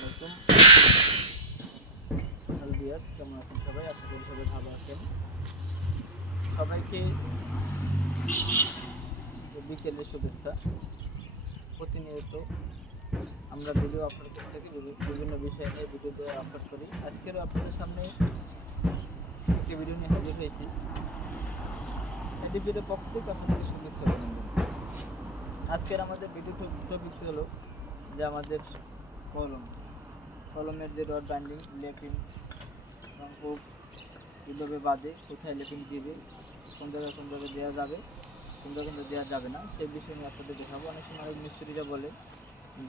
আলাইকুম ভিউয়ার্স, কেমন আছেন সবাই? আশা করি সবাই ভালো আছেন। সবাইকে বিকেলের শুভেচ্ছা। প্রতিনিয়ত আমরা ভিডিও আপলোড করে থাকি, বিভিন্ন বিষয় নিয়ে ভিডিও আপলোড করি। আজকেরও আপনাদের সামনে একটি ভিডিও নিয়ে হাজির হয়েছি। এডিপির পক্ষ থেকে আপনাদের শুভেচ্ছা অভিনন্দন। আজকের আমাদের ভিডিও টপিক হলো যে আমাদের কলমের যে রড বাইন্ডিং, লেপিং হোক কীভাবে বাঁধে, কোথায় লেপিং দিবে, কোন জায়গায় দেওয়া যাবে, কোন জায়গায় দেওয়া যাবে না, সেই বিষয় নিয়ে আপনাদের দেখাবো। অনেক সময় অনেক মিস্ত্রিরা বলে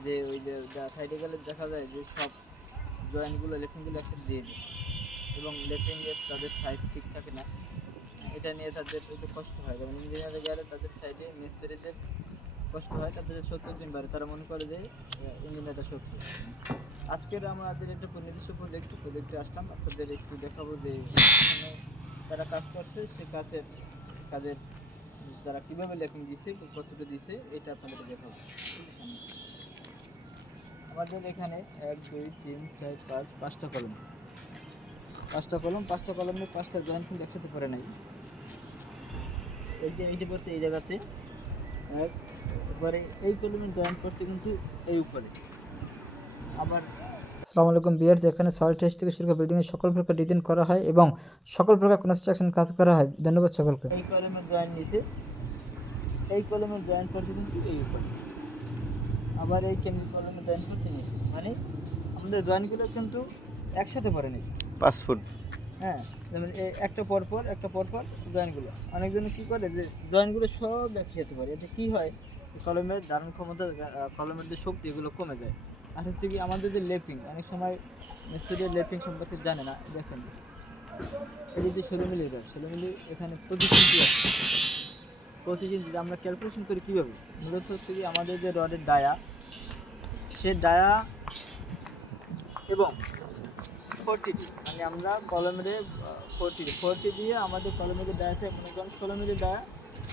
যে ওই যে সাইডে গেলে দেখা যায় যে সব জয়েন্টগুলো লেপিংগুলো একসাথে দিয়ে দিচ্ছে এবং লেপিংয়ের তাদের সাইজ ঠিক থাকে না। এটা নিয়ে তাদের একটু কষ্ট হয়। যেমন ইঞ্জিনিয়ারে গেলে তাদের সাইডে মিস্ত্রিদের কষ্ট হয়, তাদের 70 দিন বাড়ে, তারা মনে করে যে ইঞ্জিনিয়ারটা শত্রু। আজকের আমাদের একটা নির্দিষ্ট প্রজেক্টে আসলাম, আপনাদের একটু দেখাবো যে এখানে যারা কাজ করছে সে কাজের তারা কীভাবে লেপিং দিচ্ছে, কতটা দিচ্ছে, এটা আপনাদের দেখাবো। আমাদের এখানে 1 2 3 4 5 5টা কলম, 5টা কলমে 5টা জয়েন্ট কিন্তু একসাথে পড়ে নাই। এইটা পড়ছে এই জায়গাতে একবারে, এই কলমের জয়েন্ট পড়ছে কিন্তু এই উপরে। আবার আসসালামু আলাইকুম ভিউয়ার্স, এখানে সয়েল টেস্ট থেকে শুরু করে বিল্ডিংয়ের সকল প্রকার ডিজাইন করা হয় এবং সকল প্রকার কনস্ট্রাকশন কাজ করা হয়। ধন্যবাদ সকলকে। এই কলমের জয়েন্ট নিচে, এই কলমের জয়েন্ট পড়ছে কিন্তু এই উপরে। আবার এই কেন্দ্রিক কলমের জয়েন্ট পড়ছে নিচে, মানে আমাদের জয়েন্টগুলো কিন্তু একসাথে পড়ে নেই 5 ফুট। হ্যাঁ, যেমন একটা পরপর জয়েন্টগুলো। অনেকজন কী করে যে জয়েন্টগুলো সব একসাথে পড়ে, এতে কী হয়, কলমের ধারণ ক্ষমতা, কলমের যে শক্তি, এগুলো কমে যায়। আর হচ্ছে কি আমাদের যে লেপিং, অনেক সময় মিস্ত্রিদের লেপিং সম্পর্কে জানে না। দেখেন এই যে 16 মিলি রড, 16 মিলি এখানে প্রতি ইঞ্চি আছে, প্রতি ইঞ্চি আমরা ক্যালকুলেশন করি কীভাবে? মূলত হচ্ছে কি আমাদের যে রডের ডায়া, সে ডায়া এবং 40 মানে আমরা কলমের 40 দিয়ে আমাদের কলমের ডায়াতে মনে করেন 16 মিলি ডায়া,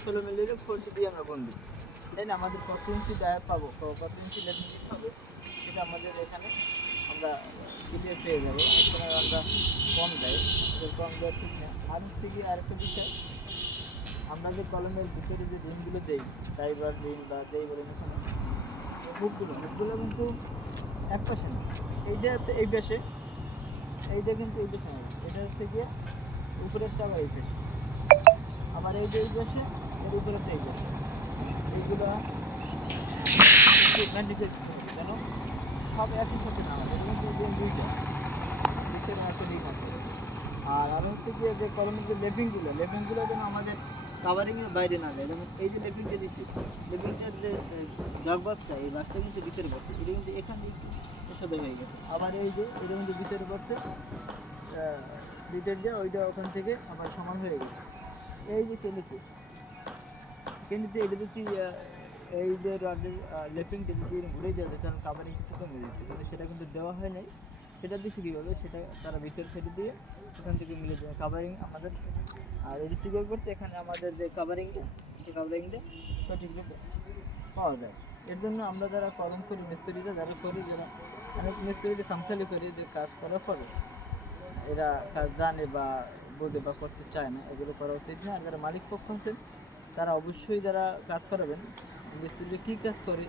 16 মিলির 40 দিয়ে আমরা বন্ধু, তাই না? আমাদের কত ইঞ্চি ডায়া পাবো, কত ইঞ্চি লেপিং দিতে হবে, সেটা আমাদের এখানে আমরা ক্লিয়ার পেয়ে যাবো। অনেক সময় আমরা কম দেয়, কম দেওয়া ঠিক না। আর হচ্ছে কি আরেকটা বিষয়, আমরা যে কলমের ভিতরে যে রিংগুলো দেই, ড্রাইভার রিং বা যেই বলেন এখানে, মুখগুলো কিন্তু এক পাশে না, এইটাতে এই পাশে, এইটা কিন্তু এই পাশে না, এটা হচ্ছে গিয়ে উপরেরটা আবার এই পাশে, আবার এই যে এই পাশে, এর উপরেরটা এই পাশে। এইগুলো ম্যান্ডেটরি কেন সব একই সাথে না হয়, কিন্তু দুইটা নিচের একটা রিং আছে। আর হচ্ছে গিয়ে যে কলমের যে লেপিংগুলো যেন আমাদের কাভারিংয়ের বাইরে না যায়। যেমন এই যে লেপিংটা দিচ্ছি, লেপিংটার যে জগবাসটা, এই বাসটা কিন্তু ভিতরে পড়ছে, এটা কিন্তু এখানে একটু সোজা হয়ে গেছে। আবার এই যে এটা কিন্তু ভিতরে পড়ছে, ভিতর দিয়ে ওইটা ওখান থেকে আবার সমান হয়ে গেছে। এই যে কিন্তু এটা যদি এই যে রডের লেপিংটা যদি ঘুরে দেওয়া যায় তাহলে কাভারিং একটু কমে যেত, কিন্তু সেটা কিন্তু দেওয়া হয় নাই। সেটা দিচ্ছে কীভাবে, সেটা তারা ভিতর ছেড়ে দিয়ে ওখান থেকে মিলে দেয় কাভারিং আমাদের। আর এদিক থেকে করছে এখানে আমাদের যে কাভারিংটা, সেই কাভারিংটা সঠিকভাবে পাওয়া যায়। এর জন্য আমরা যারা কলম করি, মিস্ত্রিরা যারা করি, যারা অনেক মিস্ত্রিদের খামখালি করি, যে কাজ করার পরে এরা কাজ জানে বা বোঝে বা করতে চায় না, এগুলো করা উচিত না। আর যারা মালিক পক্ষ আছেন তারা অবশ্যই যারা কাজ করাবেন, মিস্ত্রিরা কী কাজ করে,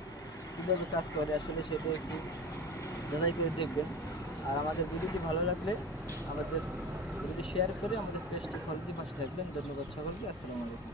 কীভাবে কাজ করে, আসলে সেটা একটু যাচাই করে দেখবেন। আর আমাদের ভিডিওটি ভালো লাগলে আমাদের ভিডিওটি শেয়ার করে আমাদের পেজটি ফলো দিয়ে পাশে থাকবেন। ধন্যবাদ সকলকে। আসসালামু আলাইকুম।